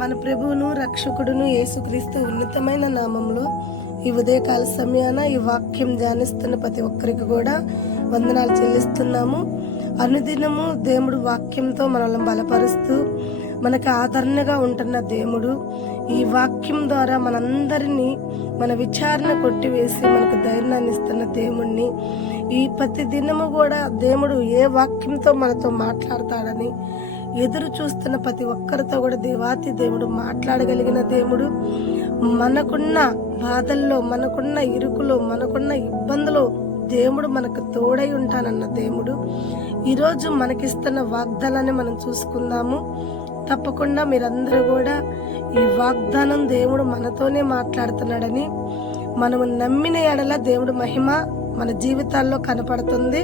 మన ప్రభువును రక్షకుడును యేసుక్రీస్తు ఉన్నతమైన నామంలో ఈ ఉదయకాల సమయాన ఈ వాక్యం ధ్యానిస్తున్న ప్రతి ఒక్కరికి కూడా వందనాలు చెల్లిస్తున్నాము. అనుదినము దేవుడు వాక్యంతో మనల్ని బలపరుస్తూ మనకు ఆదరణగా ఉంటున్న దేవుడు ఈ వాక్యం ద్వారా మనందరినీ మన విచారణ కొట్టివేసి మనకు ధైర్యాన్ని ఇస్తున్న దేవుణ్ణి ఈ ప్రతి దినము కూడా దేవుడు ఏ వాక్యంతో మనతో మాట్లాడతాడని ఎదురు చూస్తున్న ప్రతి ఒక్కరితో కూడా దేవాతి దేవుడు మాట్లాడగలిగిన దేవుడు. మనకున్న బాధల్లో, మనకున్న ఇరుకులో, మనకున్న ఇబ్బందులో దేవుడు మనకు తోడై ఉంటానన్న దేవుడు ఈరోజు మనకిస్తున్న వాగ్దానాన్ని మనం చూసుకుందాము. తప్పకుండా మీరందరూ కూడా ఈ వాగ్దానం దేవుడు మనతోనే మాట్లాడుతున్నాడని మనము నమ్మిన ఎడల దేవుడు మహిమ మన జీవితాల్లో కనపడుతుంది.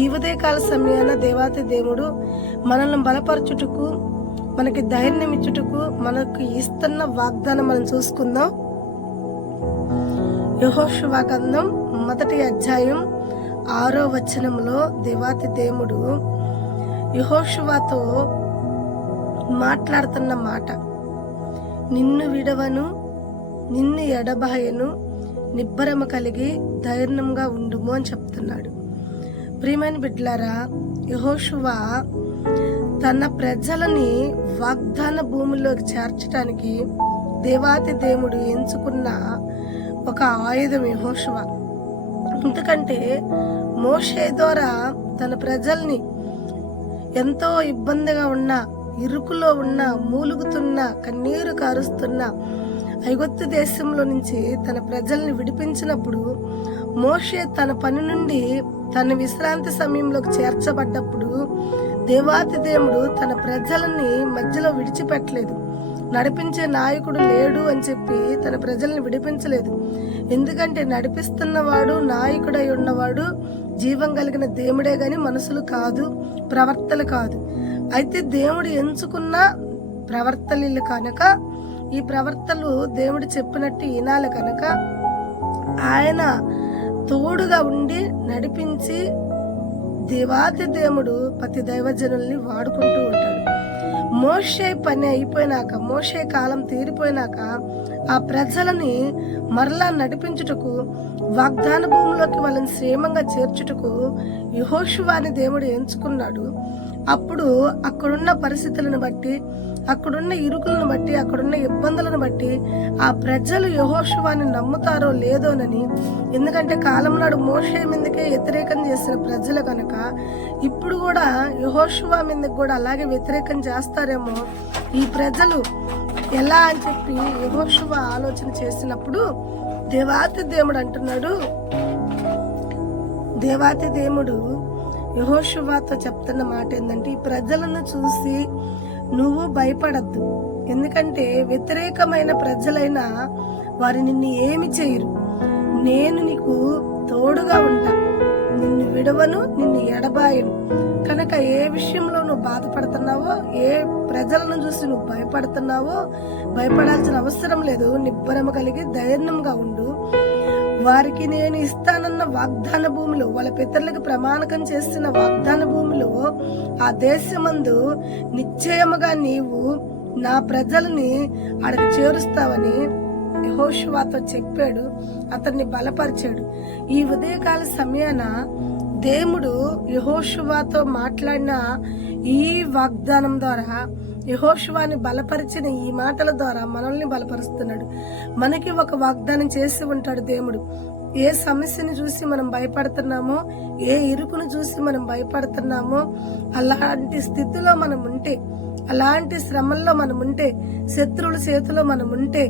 ఈ ఉదయకాల సమయాన దేవాతి దేవుడు మనల్ని బలపరచుటకు, మనకి ధైర్యం ఇచ్చుటకు మనకు ఇస్తున్న వాగ్దానం మనం చూసుకుందాం. యెహోషువ గ్రంథం 1వ అధ్యాయం 6వ వచనంలో దేవాతి దేవుడు యెహోషువతో మాట్లాడుతున్న మాట, నిన్ను విడవను, నిన్ను ఎడబాయను, నిబ్బరము కలిగి ధైర్యంగా ఉండుము అని చెప్తున్నాడు. ప్రియమైన బిడ్డలారా, యెహోషువ తన ప్రజలని వాగ్దాన భూమిలోకి చేర్చడానికి దేవాతి దేవుడు ఎంచుకున్న ఒక ఆయుధం యెహోషువ. ఎందుకంటే మోషే ద్వారా తన ప్రజల్ని ఎంతో ఇబ్బందిగా ఉన్న, ఇరుకులో ఉన్న, మూలుగుతున్న, కన్నీరు కారుస్తున్న ఐగుప్తు దేశంలో నుంచి తన ప్రజల్ని విడిపించినప్పుడు మోషే తన పని నుండి తన విశ్రాంతి సమయంలోకి చేర్చబడ్డప్పుడు దేవాతి దేవుడు తన ప్రజలని మధ్యలో విడిచిపెట్టలేదు. నడిపించే నాయకుడు లేడు అని చెప్పి తన ప్రజల్ని విడిపించలేదు. ఎందుకంటే నడిపిస్తున్నవాడు, నాయకుడై ఉన్నవాడు జీవం కలిగిన దేవుడే గాని మనుషులు కాదు, ప్రవర్తలు కాదు. అయితే దేవుడు ఎంచుకున్న ప్రవర్తలు కనుక ఈ ప్రవర్తలు దేవుడు చెప్పినట్టు వినాలి కనుక ఆయన తోడుగా ఉండి నడిపించి దేవాతి దేవుడు ప్రతి దైవజనుల్ని వాడుకుంటూ ఉంటాడు. మోషే పని అయిపోయినాక, మోషే కాలం తీరిపోయినాక ఆ ప్రజలని మరలా నడిపించుటకు, వాగ్దాన భూమిలోకి వాళ్ళని క్షేమంగా చేర్చుటకు యెహోషువని దేవుడు ఎంచుకున్నాడు. అప్పుడు అక్కడున్న పరిస్థితులను బట్టి, అక్కడున్న ఇరుకులను బట్టి, అక్కడున్న ఇబ్బందులను బట్టి ఆ ప్రజలు యెహోషువని నమ్ముతారో లేదోనని, ఎందుకంటే కాలం నాడు మోషే మీదకే వ్యతిరేకం చేసిన ప్రజలు కనుక ఇప్పుడు కూడా యెహోషువ మీదకి కూడా అలాగే వ్యతిరేకం చేస్తారేమో ఈ ప్రజలు ఎలా అని చెప్పి యెహోషువ ఆలోచన చేసినప్పుడు దేవాతి దేవుడు అంటున్నాడు, దేవాతి దేవుడు యెహోషువతో చెప్తున్న మాట ఏంటంటే, ఈ ప్రజలను చూసి నువ్వు భయపడద్దు. ఎందుకంటే వ్యతిరేకమైన ప్రజలైనా వారు నిన్ను ఏమి చేయరు. నేను నీకు తోడుగా ఉంటా, నిన్ను విడవను, నిన్ను ఎడబాయను. కనుక ఏ విషయంలో నువ్వు బాధపడుతున్నావో, ఏ ప్రజలను చూసి నువ్వు భయపడుతున్నావో భయపడాల్సిన అవసరం లేదు. నిబ్బరము కలిగి ధైర్యంగా ఉండు. వారికి నేను ఇస్తానన్న వాగ్దాన భూమిలో, వాళ్ళ పితరులకు ప్రమాణకం చేసిన వాగ్దాన భూమిలో, ఆ దేశమందు నిశ్చయముగా నీవు నా ప్రజల్ని అక్కడికి చేరుస్తావని యెహోషువతో చెప్పాడు. అతన్ని బలపరిచాడు. ఈ ఉదయకాల సమయాన దేవుడు యెహోషువతో మాట్లాడిన ఈ వాగ్దానం ద్వారా, యెహోషువని బలపరిచిన ఈ మాటల ద్వారా మనల్ని బలపరుస్తున్నాడు. మనకి ఒక వాగ్దానం చేసి ఉంటాడు దేవుడు. ఏ సమస్యను చూసి మనం భయపడుతున్నామో, ఏ ఇరుకును చూసి మనం భయపడుతున్నామో, అలాంటి స్థితిలో మనం ఉంటే, అలాంటి శ్రమల్లో మనం ఉంటే, శత్రువుల చేతిలో మనం ఉంటే,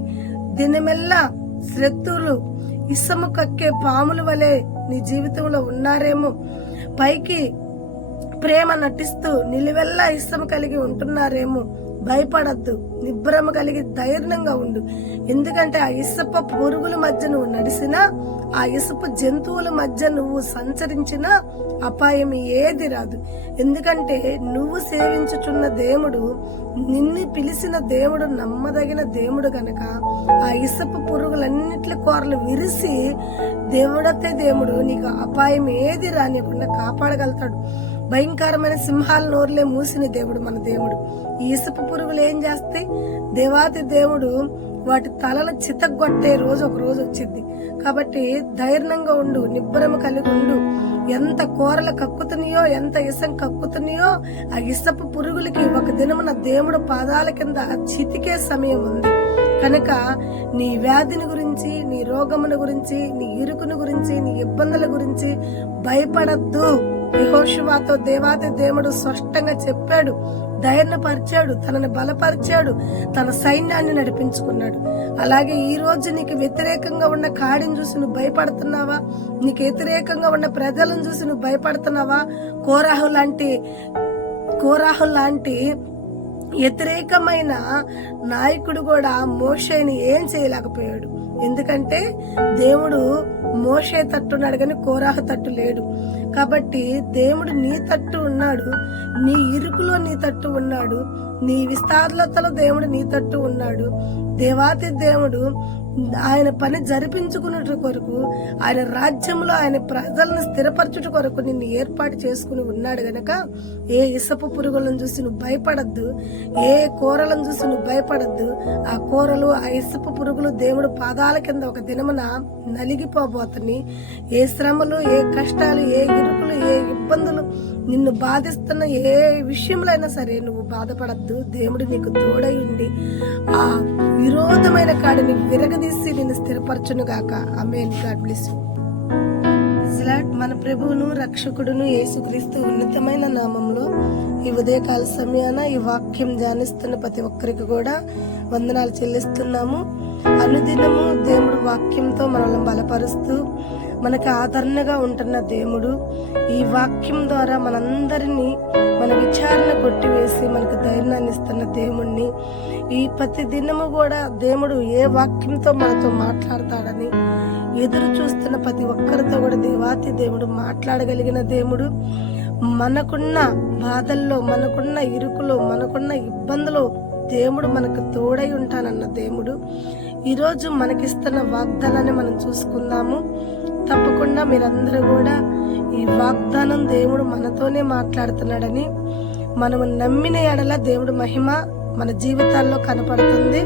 దినమెల్లా శత్రువులు ఇసము కక్కే పాముల వలె నీ జీవితంలో ఉన్నారేమో, పైకి ప్రేమ నటిస్తూ నిలువెల్లా ఇష్టం కలిగి ఉంటున్నారేమో, భయపడద్దు. నిబ్బరము కలిగి ధైర్యంగా ఉండు. ఎందుకంటే ఆ ఇసుప పురుగుల మధ్య నువ్వు నడిసినా, ఆ ఇసుపు జంతువుల మధ్య నువ్వు సంచరించినా అపాయం ఏది రాదు. ఎందుకంటే నువ్వు సేవించుచున్న దేవుడు, నిన్ను పిలిచిన దేవుడు నమ్మదగిన దేవుడు గనక ఆ ఇసుపు పురుగులన్నిటి కూరలు విరిసి దేవుడతే దేవుడు నీకు అపాయం ఏది రానియకుండా కాపాడగలుగుతాడు. భయంకరమైన సింహాల నోర్లే మూసిన దేవుడు మన దేవుడు. ఈ ఇసుపు పురుగులు ఏం చేస్తాయి? దేవాతి దేవుడు వాటి తలలు చితగ్గొట్టే రోజు ఒక రోజు వచ్చింది. కాబట్టి ధైర్యంగా ఉండు, నిబ్బరము కలిగి ఉండు. ఎంత కూరలు కక్కుతున్నాయో, ఎంత ఇసం కక్కుతున్నాయో, ఆ ఇసపు పురుగులకి ఒక దినమున దేవుడు పాదాల కింద చితికే సమయం ఉంది. కనుక నీ వ్యాధిని గురించి, నీ రోగముల గురించి, నీ ఇరుకుని గురించి, నీ ఇబ్బందుల గురించి భయపడద్దు. యెహోషువతో దేవాతి దేవుడు స్పష్టంగా చెప్పాడు, ధైర్యపరిచాడు, తనని బలపరిచాడు, తన సైన్యాన్ని నడిపించుకున్నాడు. అలాగే ఈ రోజు నీకు వ్యతిరేకంగా ఉన్న కాడిని చూసి నువ్వు భయపడుతున్నావా? నీకు వ్యతిరేకంగా ఉన్న ప్రజలను చూసి నువ్వు భయపడుతున్నావా? కోరాహు లాంటి వ్యతిరేకమైన నాయకుడు కూడా మోషేని ఏం చేయలేకపోయాడు. ఎందుకంటే దేవుడు మోషే తట్టున్నాడు కానీ కోరాహు తట్టు లేడు. కాబట్టి దేవుడు నీ తట్టు ఉన్నాడు, నీ ఇరుకులో నీ తట్టు ఉన్నాడు, నీ విస్తారతలో దేవుడు నీ తట్టు ఉన్నాడు. దేవాతి దేవుడు ఆయన పని జరిపించుకున్నట్టు కొరకు, ఆయన రాజ్యంలో ఆయన ప్రజలను స్థిరపరచుట కొరకు నిన్ను ఏర్పాటు చేసుకుని ఉన్నాడు గనక ఏ ఇసపు పురుగులను చూసి నువ్వు భయపడద్దు, ఏ కూరలను చూసి నువ్వు భయపడద్దు. ఆ కూరలు, ఆ ఇసపు పురుగులు దేవుడు పాదాల కింద ఒక దినమున నలిగిపోబోతున్నాయి. ఏ శ్రమలు, ఏ కష్టాలు, ఏ ఇరుకులు, ఏ ఇబ్బందులు నిన్ను బాధిస్తున్న ఏ విషయంలో అయినా సరే నువ్వు బాధపడద్దు. దేవుడు నీకు తోడై ఉండి ఆ విరోధమైన కాడిని విరగదీసి నిన్ను స్థిరపరచును గాక. ఆమేన్. God bless you. మన ప్రభువును రక్షకుడును యేసుక్రీస్తు ఉన్నతమైన నామంలో ఈ ఉదయకాల సమయాన ఈ వాక్యం ధ్యానిస్తున్న ప్రతి ఒక్కరికి కూడా వందనాలు చెల్లిస్తున్నాము. అనుదినము దేవుడు వాక్యంతో మనల్ని బలపరుస్తూ మనకు ఆదరణగా ఉంటున్న దేవుడు ఈ వాక్యం ద్వారా మనందరినీ మన విచారణ కొట్టివేసి మనకు ధైర్యాన్ని ఇస్తున్న దేవుణ్ణి ఈ ప్రతి దినము కూడా దేవుడు ఏ వాక్యంతో మనతో మాట్లాడతాడని ఎదురు చూస్తున్న ప్రతి ఒక్కరితో కూడా దేవాతి దేవుడు మాట్లాడగలిగిన దేవుడు. మనకున్న బాధల్లో, మనకున్న ఇరుకులో, మనకున్న ఇబ్బందులో దేవుడు మనకు తోడై ఉంటానన్న దేవుడు. ఈరోజు మనకిస్తున్న వాగ్దానాన్ని మనం చూసుకుందాము. తప్పకుండా మీరందరూ కూడా ఈ వాగ్దానం దేవుడు మనతోనే మాట్లాడుతున్నాడని మనము నమ్మిన ఎడల దేవుడు మహిమ మన జీవితాల్లో కనపడుతుంది.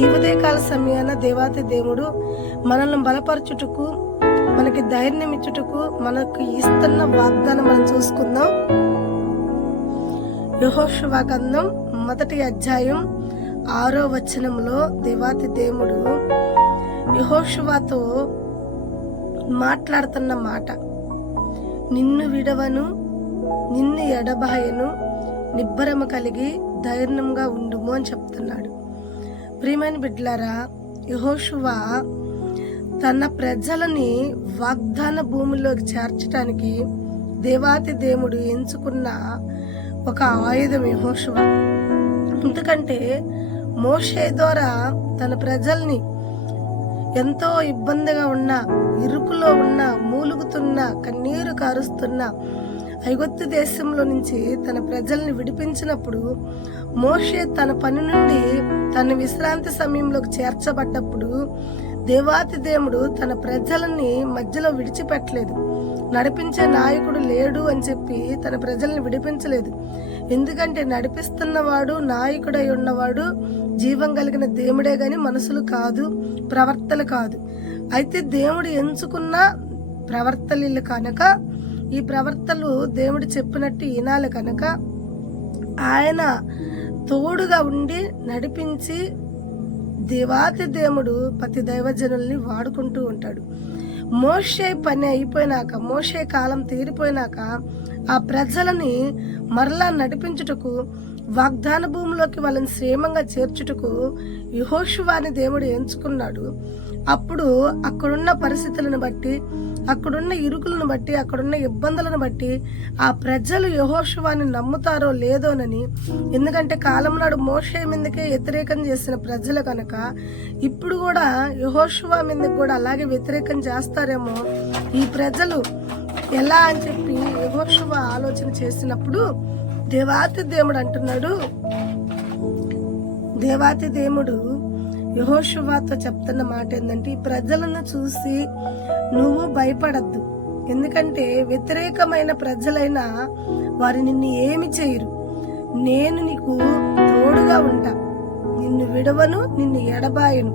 ఈ ఉదయకాల సమయాన దేవాతి దేవుడు మనల్ని బలపరచుటకు, మనకి ధైర్యం ఇచ్చుటకు మనకు ఇస్తున్న వాగ్దానం మనం చూసుకుందాం. యెహోషువ గ్రంథం 1వ అధ్యాయం 6వ వచనంలో దేవాతి దేవుడు యెహోషువతో మాట్లాడుతున్న మాట, నిన్ను విడవను, నిన్ను ఎడబాయను, నిబ్బరము కలిగి ధైర్యంగా ఉండుము అని చెప్తున్నాడు. ప్రియమైన బిడ్డలారా, యెహోషువ తన ప్రజలని వాగ్దాన భూమిలోకి చేర్చడానికి దేవాతి దేవుడు ఎంచుకున్న ఒక ఆయుధం యెహోషువ. ఎందుకంటే మోషే ద్వారా తన ప్రజల్ని ఎంతో ఇబ్బందిగా ఉన్న, ఇరుకులో ఉన్న, మూలుగుతున్న, కన్నీరు కారుస్తున్న ఐగుప్తు దేశంలో నుంచి తన ప్రజల్ని విడిపించినప్పుడు మోషే తన పని నుండి తన విశ్రాంతి సమయంలోకి చేర్చబడ్డప్పుడు దేవాతి దేవుడు తన ప్రజలని మధ్యలో విడిచిపెట్టలేదు. నడిపించే నాయకుడు లేడు అని చెప్పి తన ప్రజల్ని విడిపించలేదు. ఎందుకంటే నడిపిస్తున్నవాడు, నాయకుడై ఉన్నవాడు జీవం కలిగిన దేవుడే గాని మనుషులు కాదు, ప్రవర్తలు కాదు. అయితే దేవుడు ఎంచుకున్న ప్రవర్తలు కనుక ఈ ప్రవర్తలు దేవుడు చెప్పినట్టు వినాలి కనుక ఆయన తోడుగా ఉండి నడిపించి దేవాతి దేవుడు ప్రతి దైవజనుల్ని వాడుకుంటూ ఉంటాడు. మోషే పని అయిపోయినాక, మోషే కాలం తీరిపోయినాక ఆ ప్రజలని మరలా నడిపించుటకు, వాగ్దాన భూమిలోకి వాళ్ళని క్షేమంగా చేర్చుటకు యెహోషువని దేవుడు ఎంచుకున్నాడు. అప్పుడు అక్కడున్న పరిస్థితులను బట్టి, అక్కడున్న ఇరుకులను బట్టి, అక్కడున్న ఇబ్బందులను బట్టి ఆ ప్రజలు యెహోషువని నమ్ముతారో లేదోనని, ఎందుకంటే కాలం నాడు మోషే మీదకే వ్యతిరేకం చేసిన ప్రజలు కనుక ఇప్పుడు కూడా యెహోషువ మీదకి కూడా అలాగే వ్యతిరేకం చేస్తారేమో ఈ ప్రజలు ఎలా అని చెప్పి యెహోషువ ఆలోచన చేసినప్పుడు దేవాతి దేవుడు అంటున్నాడు, దేవాతి దేవుడు యెహోషువతో చెప్తున్న మాట ఏంటంటే, ఈ ప్రజలను చూసి నువ్వు భయపడద్దు. ఎందుకంటే వ్యతిరేకమైన ప్రజలైనా వారు నిన్ను ఏమి చేయరు. నేను నీకు తోడుగా ఉంటా, నీ నిన్ను విడవను, నిన్ను ఎడబాయను.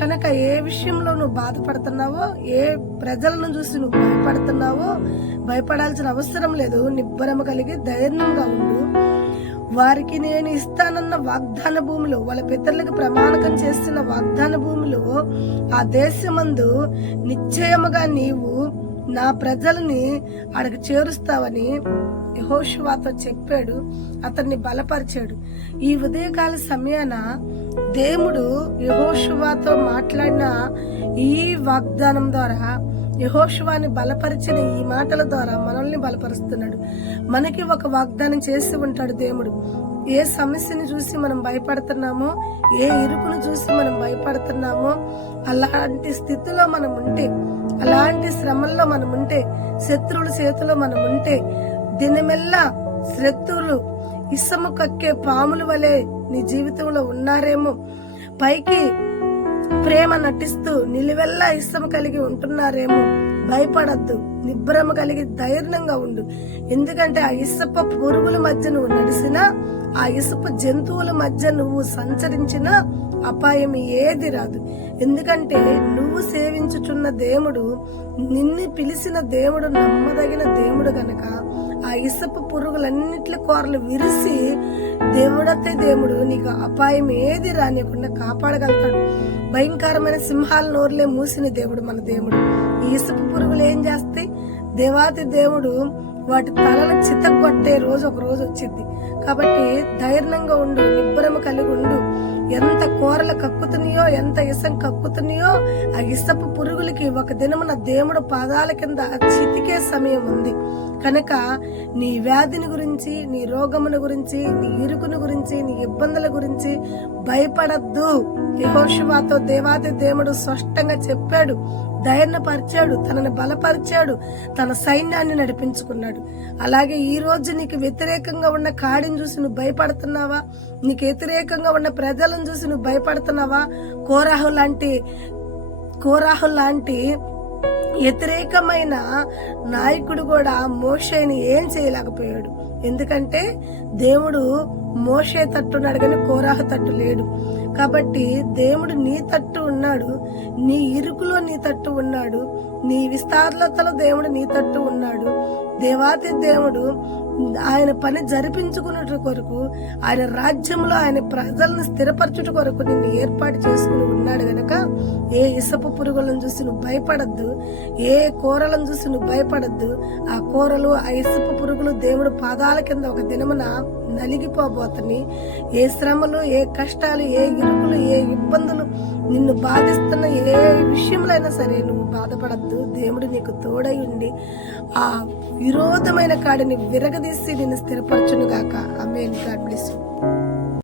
కనుక ఏ విషయంలో నువ్వు బాధపడుతున్నావో, ఏ ప్రజలను చూసి నువ్వు భయపడుతున్నావో భయపడాల్సిన అవసరం లేదు. నిబ్బరము కలిగి ధైర్యంగా ఉండు. వారికి నేను ఇస్తానన్న వాగ్దాన భూమిలో, వాళ్ళ పితరులకు ప్రమాణకం చేస్తున్న వాగ్దాన భూమిలో, ఆ దేశమందు నిశ్చయముగా నీవు నా ప్రజల్ని అక్కడికి చేరుస్తావని యెహోషువతో చెప్పాడు. అతన్ని బలపరిచాడు. ఈ ఉదయకాల సమయాన దేవుడు యెహోషువతో మాట్లాడిన ఈ వాగ్దానం ద్వారా, యెహోషువని బలపరిచిన ఈ మాటల ద్వారా మనల్ని బలపరుస్తున్నాడు. మనకి ఒక వాగ్దానం చేసి ఉంటాడు దేవుడు. ఏ సమస్యని చూసి మనం భయపడుతున్నామో, ఏ ఇరుకును చూసి మనం భయపడుతున్నామో, అలాంటి స్థితిలో మనం ఉంటే, అలాంటి శ్రమల్లో మనం ఉంటే, శత్రువుల చేతిలో మనం ఉంటే, దినమెల్లా శత్రువులు ఇసము కక్కే పాముల వలె నీ జీవితంలో ఉన్నారేమో, పైకి ప్రేమ నటిస్తూ నిలువెల్లా ఇష్టం కలిగి ఉంటున్నారేమో, భయపడద్దు. నిబ్బరము కలిగి ధైర్యంగా ఉండు. ఎందుకంటే ఆ ఇసుప పురుగుల మధ్య నువ్వు నడిచినా, ఆ ఇసుప జంతువుల మధ్య నువ్వు సంచరించిన అపాయం ఏది రాదు. ఎందుకంటే నువ్వు సేవించుచున్న దేవుడు, నిన్ను పిలిచిన దేవుడు నమ్మదగిన దేవుడు గనక ఆ ఇసుప పురుగులన్నిటి కూరలు విరిసి దేవుడతే దేవుడు నీకు అపాయం ఏది రానియకుండా కాపాడగలుగుతాడు. భయంకరమైన సింహాల నోరులే మూసిన దేవుడు మన దేవుడు. ఈ ఇసుక పురుగులు ఏం చేస్తాయి? దేవాతి దేవుడు వాటి తలలు చితగొట్టే రోజు ఒక రోజు వచ్చింది. కాబట్టి ధైర్యంగా ఉండు, నిబ్బరము కలిగి ఉండు. ఎంత కూరలు కక్కుతున్నాయో, ఎంత ఇసం కక్కుతున్నాయో, ఆ ఇసపు పురుగులకి ఒక దినమున దేవుడు పాదాల కింద చితికే సమయం ఉంది. కనుక నీ వ్యాధిని గురించి, నీ రోగమును గురించి, నీ ఇరుకుని గురించి, నీ ఇబ్బందుల గురించి భయపడద్దు. యెహోషువతో దేవాది దేవుడు స్పష్టంగా చెప్పాడు, ధైర్యపరిచాడు, తనని బలపరిచాడు, తన సైన్యాన్ని నడిపించుకున్నాడు. అలాగే ఈ రోజు నీకు వ్యతిరేకంగా ఉన్న కాడిని చూసి నువ్వు భయపడుతున్నావా? నీకు వ్యతిరేకంగా ఉన్న ప్రజలను చూసి నువ్వు భయపడుతున్నావా? కోరాహు లాంటి వ్యతిరేకమైన నాయకుడు కూడా మోషేని ఏం చేయలేకపోయాడు. ఎందుకంటే దేవుడు మోషే తట్టున్నాడు కానీ కోరాహు తట్టు లేడు. కాబట్టి దేవుడు నీ తట్టు ఉన్నాడు, నీ ఇరుకులో నీ తట్టు ఉన్నాడు, నీ విస్తారతలో దేవుడు నీ తట్టు ఉన్నాడు. దేవాతి దేవుడు ఆయన పని జరిపించుకున్నట్టు కొరకు, ఆయన రాజ్యంలో ఆయన ప్రజలను స్థిరపరచుట కొరకు నిన్ను ఏర్పాటు చేసుకుని ఉన్నాడు గనక ఏ ఇసపు పురుగులను చూసి నువ్వు భయపడద్దు, ఏ కూరలను చూసి నువ్వు భయపడద్దు. ఆ కూరలు, ఆ ఇసపు పురుగులు దేవుడు పాదాల కింద ఒక దినమున నలిగిపోబోతని. ఏ శ్రమలు, ఏ కష్టాలు, ఏ ఇరుకులు, ఏ ఇబ్బందులు నిన్ను బాధిస్తున్న ఏ విషయంలో అయినా సరే నువ్వు బాధపడద్దు. దేవుడు నీకు తోడై ఉండి ఆ విరోధమైన కాడిని విరగదీసి నిన్ను స్థిరపరచును గాక. ఆమేన్. God bless you.